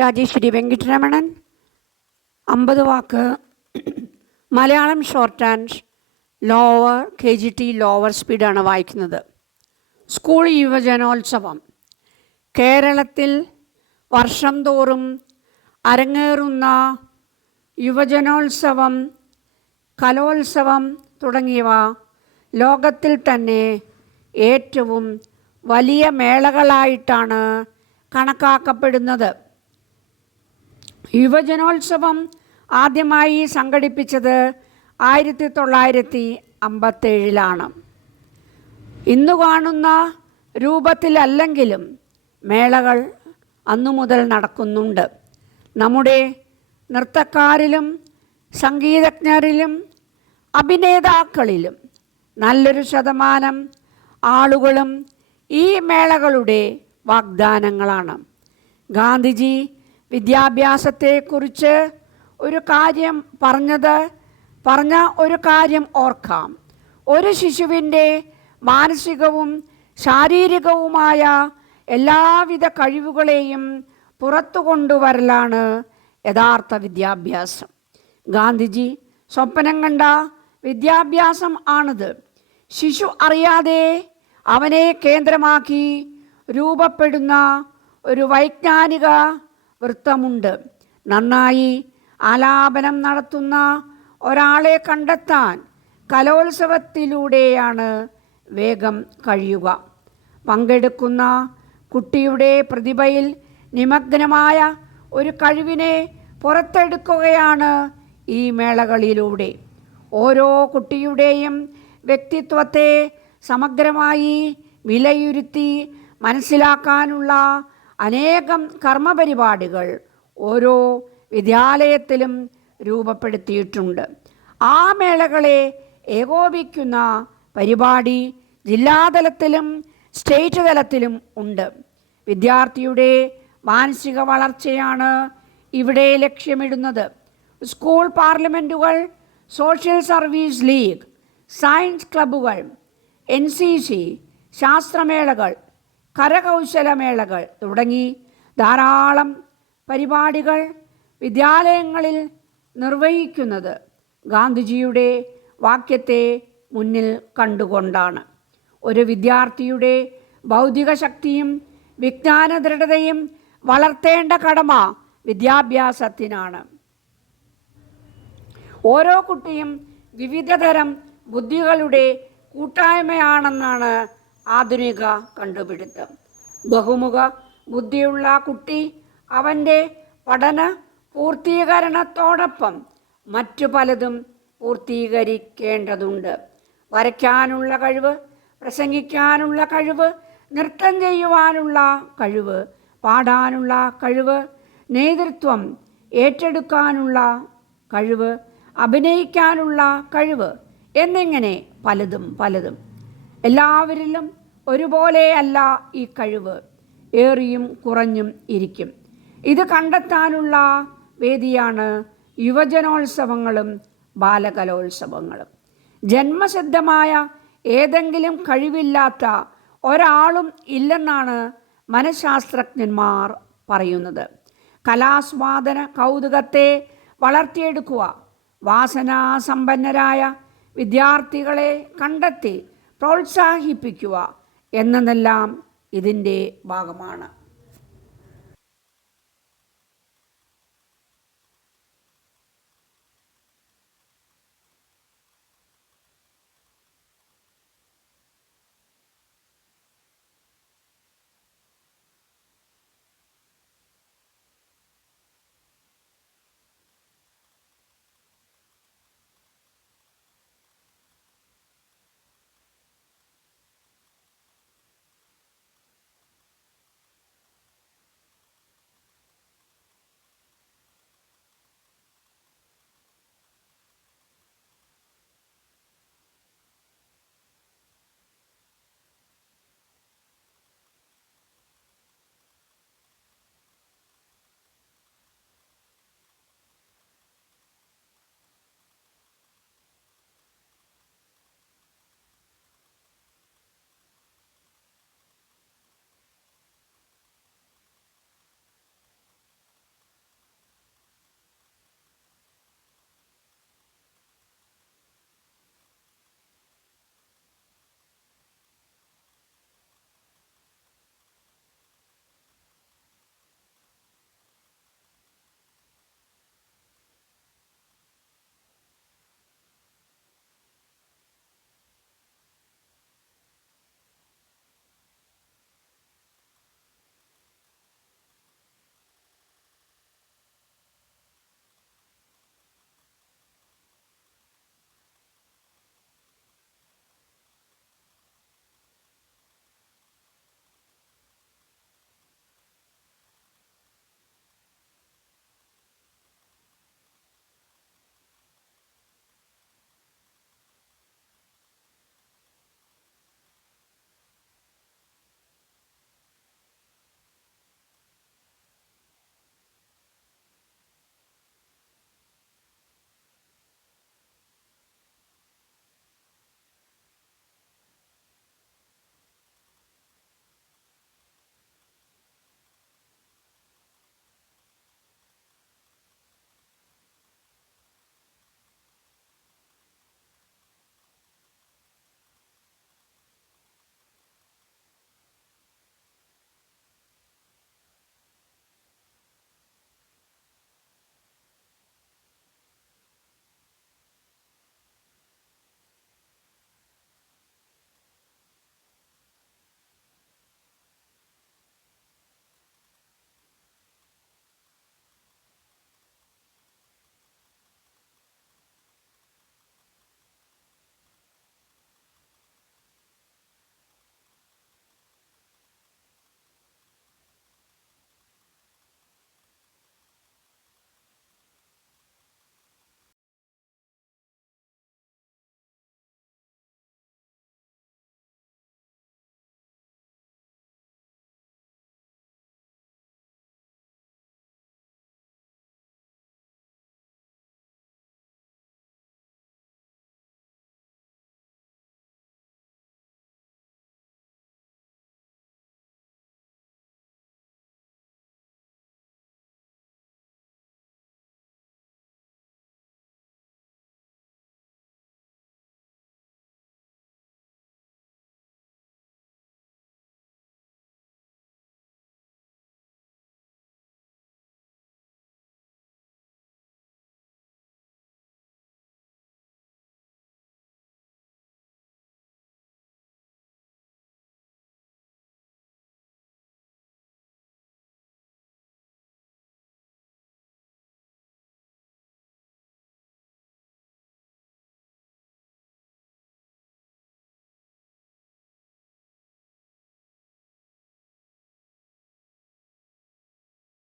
രാജേശ്വരി വെങ്കിട്ടരമണൻ 50 വാക്ക് Malayalam short and lower KGT lower സ്പീഡാണ് വായിക്കുന്നത്. സ്കൂൾ യുവജനോത്സവം കേരളത്തിൽ വർഷം തോറും അരങ്ങേറുന്ന യുവജനോത്സവം, കലോത്സവം തുടങ്ങിയവ ലോകത്തിൽ തന്നെ ഏറ്റവും വലിയ മേളകളായിട്ടാണ് കണക്കാക്കപ്പെടുന്നത്. യുവജനോത്സവം ആദ്യമായി സംഘടിപ്പിച്ചത് 1957 ഇന്നു കാണുന്ന രൂപത്തിലല്ലെങ്കിലും മേളകൾ അന്നു മുതൽ നടക്കുന്നുണ്ട്. നമ്മുടെ നൃത്തക്കാരിലും സംഗീതജ്ഞരിലും അഭിനേതാക്കളിലും നല്ലൊരു ശതമാനം ആളുകളും ഈ മേളകളുടെ വാഗ്ദാനങ്ങളാണ്. ഗാന്ധിജി വിദ്യാഭ്യാസത്തെക്കുറിച്ച് പറഞ്ഞ ഒരു കാര്യം ഓർക്കാം. ഒരു ശിശുവിൻ്റെ മാനസികവും ശാരീരികവുമായ എല്ലാവിധ കഴിവുകളെയും പുറത്തു കൊണ്ടുവരലാണ് യഥാർത്ഥ വിദ്യാഭ്യാസം. ഗാന്ധിജി സ്വപ്നം കണ്ട വിദ്യാഭ്യാസം ആണിത്. ശിശു അറിയാതെ അവനെ കേന്ദ്രമാക്കി രൂപപ്പെടുന്ന ഒരു വൈജ്ഞാനിക വൃത്തമുണ്ട്. നന്നായി ആലാപനം നടത്തുന്ന ഒരാളെ കണ്ടെത്താൻ കലോത്സവത്തിലൂടെയാണ് വേഗം കഴിയുക. പങ്കെടുക്കുന്ന കുട്ടിയുടെ പ്രതിഭയിൽ നിമഗ്നമായ ഒരു കഴിവിനെ പുറത്തെടുക്കുകയാണ് ഈ മേളകളിലൂടെ. ഓരോ കുട്ടിയുടെയും വ്യക്തിത്വത്തെ സമഗ്രമായി വിലയിരുത്തി മനസ്സിലാക്കാനുള്ള അനേകം കർമ്മപരിപാടികൾ ഓരോ വിദ്യാലയത്തിലും രൂപപ്പെടുത്തിയിട്ടുണ്ട്. ആ മേളകളെ ഏകോപിക്കുന്ന പരിപാടി ജില്ലാതലത്തിലും സ്റ്റേറ്റ് തലത്തിലും ഉണ്ട്. വിദ്യാർത്ഥിയുടെ മാനസിക വളർച്ചയാണ് ഇവിടെ ലക്ഷ്യമിടുന്നത്. സ്കൂൾ പാർലമെൻറ്റുകൾ, സോഷ്യൽ സർവീസ് ലീഗ്, സയൻസ് ക്ലബ്ബുകൾ, NCC, ശാസ്ത്രമേളകൾ, കരകൗശലമേളകൾ തുടങ്ങി ധാരാളം പരിപാടികൾ വിദ്യാലയങ്ങളിൽ നിർവഹിക്കുന്നത് ഗാന്ധിജിയുടെ വാക്യത്തെ മുന്നിൽ കണ്ടുകൊണ്ടാണ്. ഒരു വിദ്യാർത്ഥിയുടെ ബൗദ്ധിക ശക്തിയും വിജ്ഞാന ദൃഢതയും വളർത്തേണ്ട കടമ വിദ്യാഭ്യാസത്തിനാണ്. ഓരോ കുട്ടിയും വിവിധതരം ബുദ്ധികളുടെ കൂട്ടായ്മയാണെന്നാണ് ആധുനിക കണ്ടുപിടുത്തം. ബഹുമുഖ ബുദ്ധിയുള്ള കുട്ടി അവൻ്റെ പഠന പൂർത്തീകരണത്തോടൊപ്പം മറ്റു പലതും പൂർത്തീകരിക്കേണ്ടതുണ്ട്. വരയ്ക്കാനുള്ള കഴിവ്, പ്രസംഗിക്കാനുള്ള കഴിവ്, നൃത്തം ചെയ്യുവാനുള്ള കഴിവ്, പാടാനുള്ള കഴിവ്, നേതൃത്വം ഏറ്റെടുക്കാനുള്ള കഴിവ്, അഭിനയിക്കാനുള്ള കഴിവ് എന്നിങ്ങനെ പലതും. എല്ലാവരിലും ഒരുപോലെയല്ല ഈ കഴിവ്, ഏറിയും കുറഞ്ഞും ഇരിക്കും. ഇത് കണ്ടെത്താനുള്ള വേദിയാണ് യുവജനോത്സവങ്ങളും ബാലകലോത്സവങ്ങളും. ജന്മസിദ്ധമായ ഏതെങ്കിലും കഴിവില്ലാത്ത ഒരാളും ഇല്ലെന്നാണ് മനഃശാസ്ത്രജ്ഞന്മാർ പറയുന്നത്. കലാസ്വാദന കൗതുകത്തെ വളർത്തിയെടുക്കുക, വാസനാസമ്പന്നരായ വിദ്യാർത്ഥികളെ കണ്ടെത്തി പ്രോത്സാഹിപ്പിക്കുക എന്നതെല്ലാം ഇതിൻ്റെ ഭാഗമാണ്.